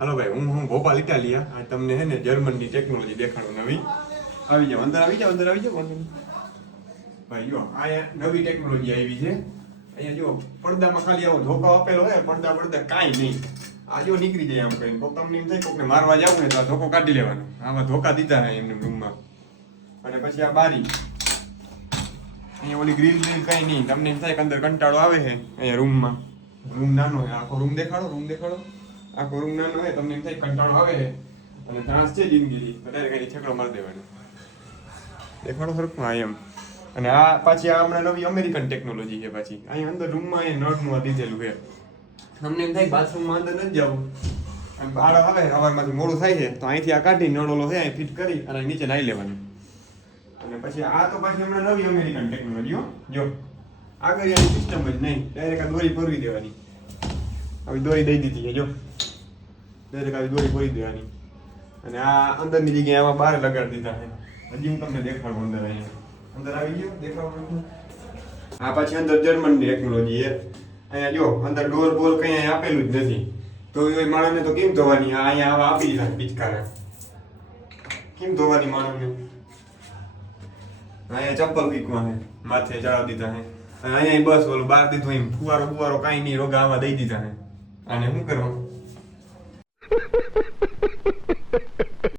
હાલો ભાઈ, હું ભોપાલ ઇટાલિયા. આ તમને હે ને જર્મનની ટેકનોલોજી દેખાડું નવી. આવી જાવ અંદર, આવી જાવ અંદર, આવી જાવ વાંધો નહીં. ભાઈ જો અહીંયા નવી ટેકનોલોજી આવી છે. અહીંયા જો પડદામાં ખાલી આવો ધોકો આપેલો હોય, પડદા કાંઈ નહીં. આ જો નીકળી જાય આમ કરીને. કોક તમને એમ થાય કોકને મારવા જાવું ને તો આ ધોકો કાઢી લેવાનો. આવા ધોકા દીધા હે એમને રૂમમાં. અને પછી આ બારી, અહીંયા ઓલી ગ્રીલ કાંઈ નહીં. તમને એમ થાય કે અંદર કંટાળો આવે છે અહીંયા રૂમમાં. રૂમ નાનો છે, આખો રૂમ દેખાડો, આખો રૂમ નાનો છે. તમને એમ થાય કંટાળો આવે છે અને ત્રાસ છે જિંદગી, તો ડાયરેક્ટ અહીં છકડો મારી દેવાનો. દેખાડો સરખું આ એમ. અને આ પાછી આ હમણાં નવી અમેરિકન ટેકનોલોજી છે. પાછી અહીંયા અંદર રૂમમાં એ નળનું આ દીધેલું છે. તમને એમ થાય બાથરૂમમાં અંદર નથી જવું, બાળક આવે સવારમાંથી મોડું થાય છે તો અહીંથી આ કાઢી નળોલો છે અહીં ફિટ કરી અને નીચે નાહી લેવાનું. અને પછી આ તો પાછી હમણાં નવી અમેરિકન ટેકનોલોજી જો આગળ આની સિસ્ટમ જ નહીં, ડાયરેક્ટ આ દોરી ભરવી દેવાની. આવી દોરી દઈ દીધી છે જો, ડાયરેક્ટ આવી દોરી ભરી દેવાની. અને આ અંદરની જગ્યાએ આમાં બહાર લગાડી દીધા છે. હજી હું તમને દેખાડું અંદર. અહીંયા અંદર આવી ગયો દેખાડું. આ પાછી અંદર જર્મન ટેકનોલોજી છે. અહીંયા જો અંદર ડોર બોલ કઈ આપેલું જ નથી, તો એ માણસને તો કેમ ધોવાની? અહીંયા આવા આપી દીધા પિચકારા, કેમ ધોવાની માણસને? અહીંયા ચપ્પલ વીકવા છે, માથે ચડાવી દીધા છે. અને અહીંયા બસ ઓલું બહાર દીધું એમ ફુવારો કાંઈ નહીં, રોગા આવા દઈ દીધા છે. આને શું કરવાનું?